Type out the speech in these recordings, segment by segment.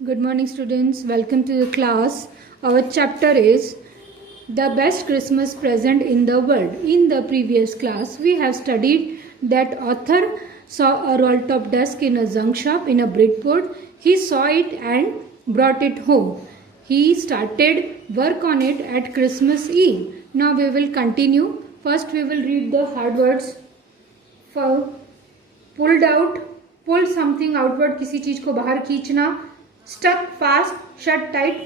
Good morning, students. Welcome to the class. Our chapter is the best Christmas present in the world. In the previous class, we have studied that author saw a roll-top desk in a junk shop in a Bridgeport. He saw it and brought it home. He started work on it at Christmas Eve. Now we will continue. First, we will read the hard words. For pulled out, pull something outward, किसी चीज को बाहर खींचना. Stuck fast, shut tight,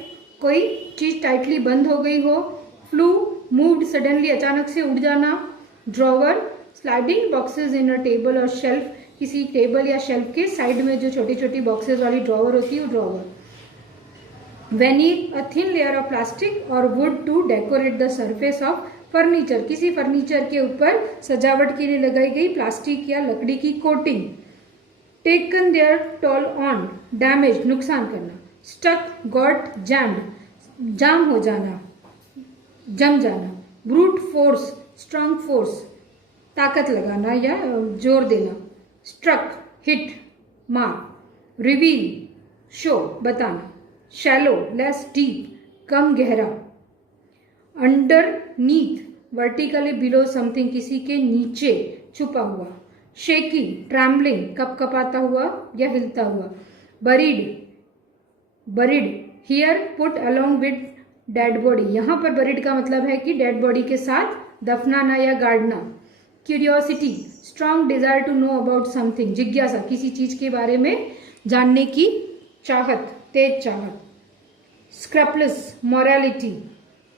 कोई चीज tightly बंद हो गई हो. फ्लू, मूव्ड सडनली, अचानक से उड़ जाना. ड्रॉवर, स्लाइडिंग बॉक्सेस इन अ टेबल और शेल्फ, किसी टेबल या शेल्फ के साइड में जो छोटी छोटी बॉक्सेस वाली ड्रॉवर होती है वो drawer. Veneer, a thin layer of plastic और wood to decorate the surface of furniture, किसी फर्नीचर के ऊपर सजावट के लिए लगाई गई प्लास्टिक या लकड़ी की coating. Taken their toll on, damage, नुकसान करना. स्टक, गॉट, जैम्ड, जाम हो जाना, जम जाना. ब्रूट फोर्स, स्ट्रॉन्ग फोर्स, ताकत लगाना या जोर देना. स्ट्रक, हिट, मार. रिवील, शो, बताना. शैलो, लेस डीप, कम गहरा. अंडरनीथ, वर्टिकली बिलो समथिंग, किसी के नीचे छुपा हुआ. शेकी, ट्रैम्बलिंग, कपकपाता हुआ या हिलता हुआ. Buried, buried here put along with dead body, यहाँ पर बरीड का मतलब है कि डेड बॉडी के साथ दफनाना या गाड़ना. Curiosity, strong desire to know about something, जिज्ञासा, किसी चीज के बारे में जानने की चाहत, तेज चाहत. स्क्रैपलेस, मोरालिटी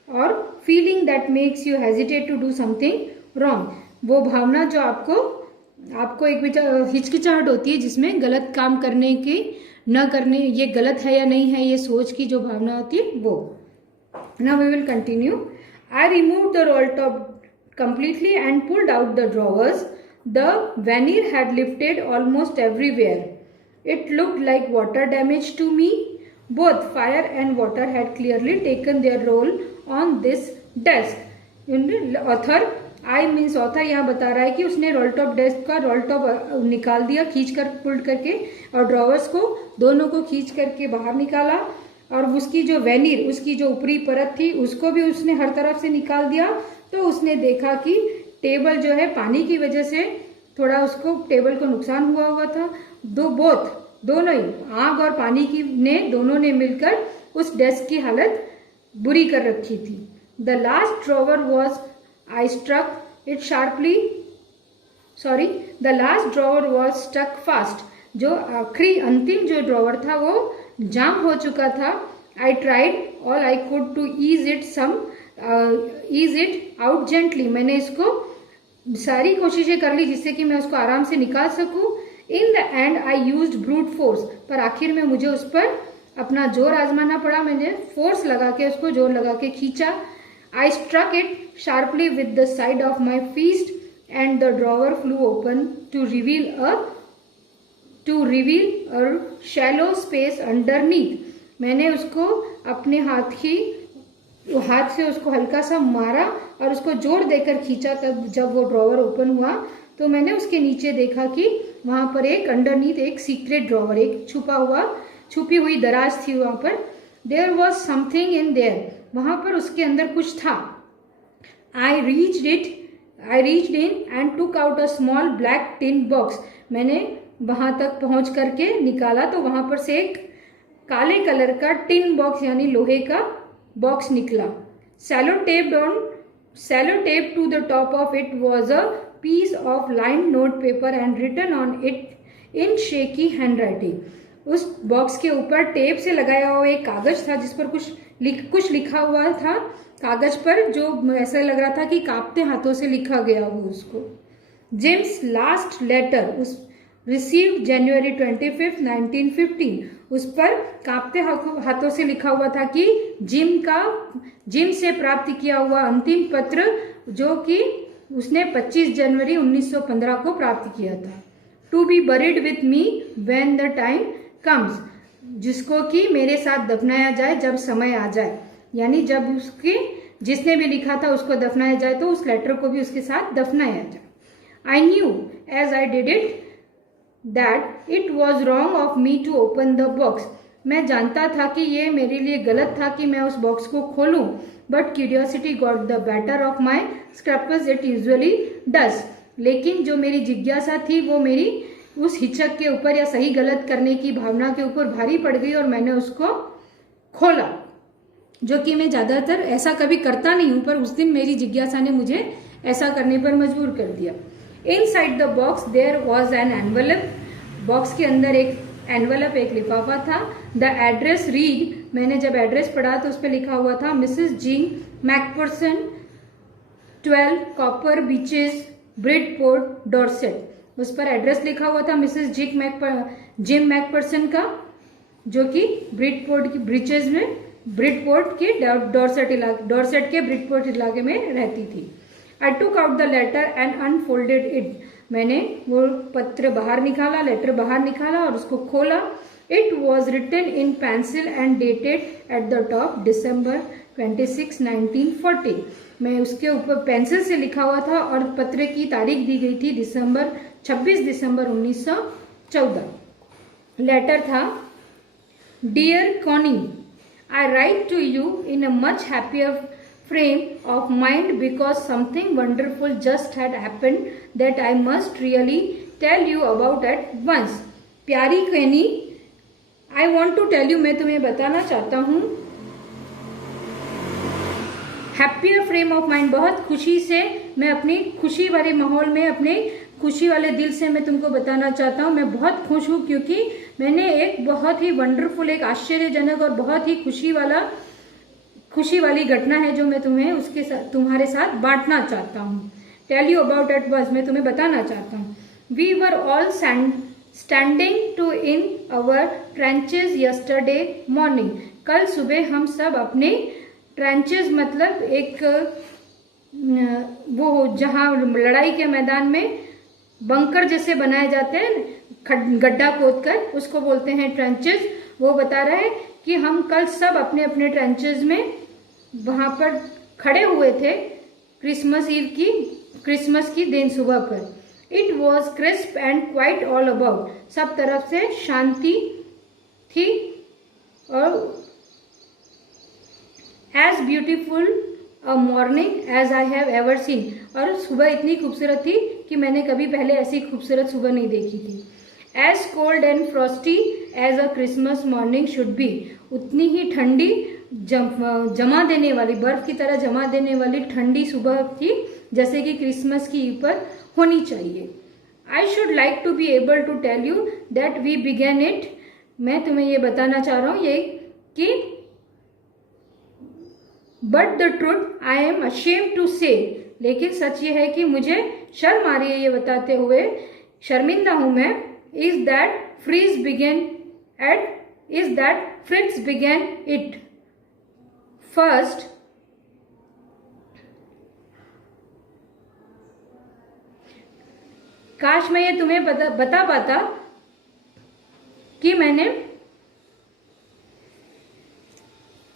और feeling that makes you hesitate to do something wrong, वो भावना जो आपको एक हिचकिचाहट होती है जिसमें गलत काम करने की न करने, ये गलत है या नहीं है ये सोच की जो भावना होती है वो. Now we will continue. I remove the roll top completely and pulled out the drawers. The veneer had lifted almost everywhere. It looked like water damage to me. Both fire and water had clearly taken their role on this desk. Author, I means author यहाँ बता रहा है कि उसने role top desk का role top निकाल दिया, खींच कर पुल्ड करके, और ड्रॉवर्स को दोनों को खींच करके बाहर निकाला. और उसकी जो वेनीर, उसकी जो ऊपरी परत थी उसको भी उसने हर तरफ से निकाल दिया. तो उसने देखा कि टेबल जो है पानी की वजह से थोड़ा उसको टेबल को नुकसान हुआ था. दोनों ही आग और पानी की दोनों ने मिलकर उस डेस्क की हालत बुरी कर रखी थी. The last drawer was I struck it sharply, the last drawer was stuck fast, जो आखिरी अंतिम जो ड्रॉवर था वो जाम हो चुका था. I tried all I could to ease it out gently, मैंने इसको सारी कोशिशें कर ली जिससे कि मैं उसको आराम से निकाल सकूं. In the and I used brute force, पर आखिर में मुझे उस पर अपना जोर आजमाना पड़ा. मैंने फोर्स लगा के उसको जोर लगा के खींचा. I struck it sharply with the side of my fist and the drawer flew open to reveal a shallow space underneath. मैंने उसको अपने हाथ से उसको हल्का सा मारा और उसको जोर देकर खींचा. तब जब वो ड्रॉवर ओपन हुआ तो मैंने उसके नीचे देखा कि वहां पर एक अंडरनीथ एक सीक्रेट ड्रॉवर, एक छुपी हुई दराज थी वहां पर. There was something in there, वहां पर उसके अंदर कुछ था. I reached in and took out a small black tin box, मैंने वहां तक पहुंच करके निकाला तो वहां पर से एक काले कलर का टिन बॉक्स यानी लोहे का बॉक्स निकला. Sellotape to the top of it was a piece of line note paper and written on it in shaky handwriting. उस बॉक्स के ऊपर टेप से लगाया हुआ एक कागज था जिस पर कुछ लिखा हुआ था कागज पर, जो ऐसा लग रहा था कि कांपते हाथों से लिखा गया हो उसको. Jim's last letter received January 25, 1915, उस पर कांपते हाथों से लिखा हुआ था कि जिम से प्राप्त किया हुआ अंतिम पत्र जो कि उसने 25 जनवरी 1915 को प्राप्त किया था. To be buried with me when the time comes, जिसको कि मेरे साथ दफनाया जाए जब समय आ जाए, यानी जब जिसने भी लिखा था उसको दफनाया जाए तो उस लेटर को भी उसके साथ दफनाया जाए. I knew as I did it that it was wrong of me to open the box. मैं जानता था कि ये मेरे लिए गलत था कि मैं उस बॉक्स को खोलूं, but curiosity got the better of my scrapers it usually does. लेकिन जो मेरी जिज्ञासा थी वो मेरी उस हिचक के ऊपर या सही गलत करने की भावना के ऊपर भारी पड़ गई और मैंने उसको खोला, जो कि मैं ज्यादातर ऐसा कभी करता नहीं हूं, पर उस दिन मेरी जिज्ञासा ने मुझे ऐसा करने पर मजबूर कर दिया। Inside the box there was an envelope. Box के अंदर एक एनवेलप, एक लिफाफा था। द एड्रेस रीड, मैंने जब एड्रेस पढ़ा तो उस पर लिखा हुआ था मिसेस जिंग McPherson, 12 copper beaches, Bridport, Dorset. उस पर एड्रेस लिखा हुआ था मिसेस जिम मैकपर्सन का, जो कि ब्रिडपोर्ट की ब्रिचेज में, ब्रिडपोर्ट के डॉर्सेट के ब्रिडपोर्ट इलाके में रहती थी। I took out the letter and unfolded it. मैंने वो पत्र बाहर निकाला, लेटर बाहर निकाला और उसको खोला। It was written in pencil and dated at the top December 26, 1940। मैं उसके ऊपर पेंसिल से लिखा हुआ था और पत्र की तारीख दी गई थी 26 दिसंबर 1914। लेटर था, dear Connie, I write to you in a much happier frame of mind because something wonderful just had happened that I must really tell you about at once. प्यारी कनी, I want to tell you, मैं तुम्हें बताना चाहता हूँ। Happier frame of mind, बहुत खुशी से, मैं अपनी खुशी वाले माहौल में, अपने खुशी वाले दिल से मैं तुमको बताना चाहता हूँ। मैं बहुत खुश हूँ क्योंकि मैंने एक बहुत ही वंडरफुल, एक आश्चर्यजनक और बहुत ही खुशी वाली घटना है जो मैं तुम्हें उसके साथ, तुम्हारे साथ बांटना चाहता हूँ। Tell you about at once, मैं तुम्हें बताना चाहता हूँ। We were all standing to in our trenches yesterday morning. कल सुबह हम सब अपने ट्रेंचेस, मतलब एक वो जहाँ लड़ाई के मैदान में बंकर जैसे बनाए जाते हैं, गड्ढा खोद कर, उसको बोलते हैं ट्रेंचेस। वो बता रहा है कि हम कल सब अपने अपने ट्रेंचेस में वहां पर खड़े हुए थे क्रिसमस की दिन सुबह पर। It was crisp and quiet all about. सब तरफ से शांति थी और as beautiful a morning as I have ever seen. और सुबह इतनी खूबसूरत थी कि मैंने कभी पहले ऐसी खूबसूरत सुबह नहीं देखी थी। As cold and frosty as a Christmas morning should be. उतनी ही ठंडी, जमा देने वाली, बर्फ की तरह जमा देने वाली ठंडी सुबह थी जैसे कि क्रिसमस की ईव पर होनी चाहिए। I should like to be able to tell you that we began it. मैं तुम्हें ये बताना चाह रहा हूँ ये कि but the truth I am ashamed to say, लेकिन सच ये है कि मुझे शर्म आ रही है ये बताते हुए, शर्मिंदा हूं मैं। Is that Fritz began it first. काश मैं ये तुम्हें बता पाता कि मैंने